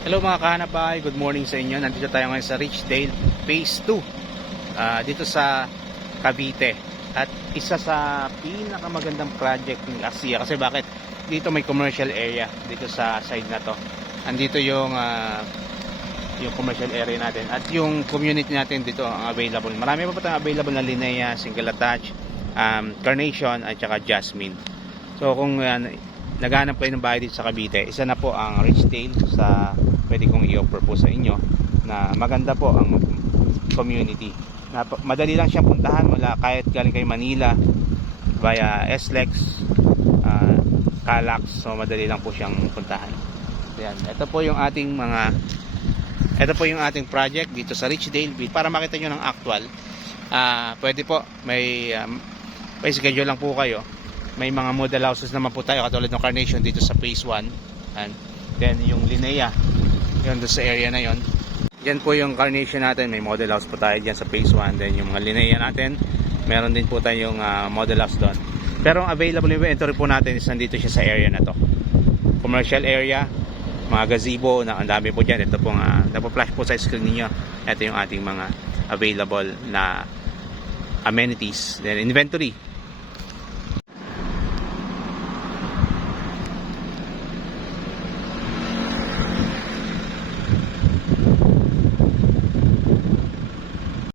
Hello mga kahanap bahay, good morning sa inyo. Nandito tayo ngayon sa Richdale Phase 2 dito sa Cavite. At isa sa pinakamagandang project ng ASEA. Kasi bakit? Dito may commercial area dito sa side na to. Andito yung commercial area natin. At yung community natin dito ang available. Marami pa tayong available na Linea, Single Attach, Carnation at saka Jasmine. So kung naghanap kayo ng bahay dito sa Cavite, isa na po ang Richdale sa pwede kong i-offer po sa inyo na maganda po ang community. Madali lang siyang puntahan mula kahit galing kayo Manila via SLEX, Calax, so madali lang po siyang puntahan. Ayan, ito po yung ating project dito sa Richdale. Para makita nyo ng actual, pwede po may schedule lang po kayo. May mga model houses naman po tayo katulad ng Carnation dito sa Phase 1, and then yung Linea yun doon sa area na yon. Diyan po yung Carnation natin, may model house po tayo dyan sa Phase 1. Then yung mga Linea natin, meron din po tayong model house doon. Pero ang available inventory po natin is nandito siya sa area na to, commercial area, mga gazebo na ang dami po dyan. Ito po napo-flash po sa screen niyo. Ito yung ating mga available na amenities, then inventory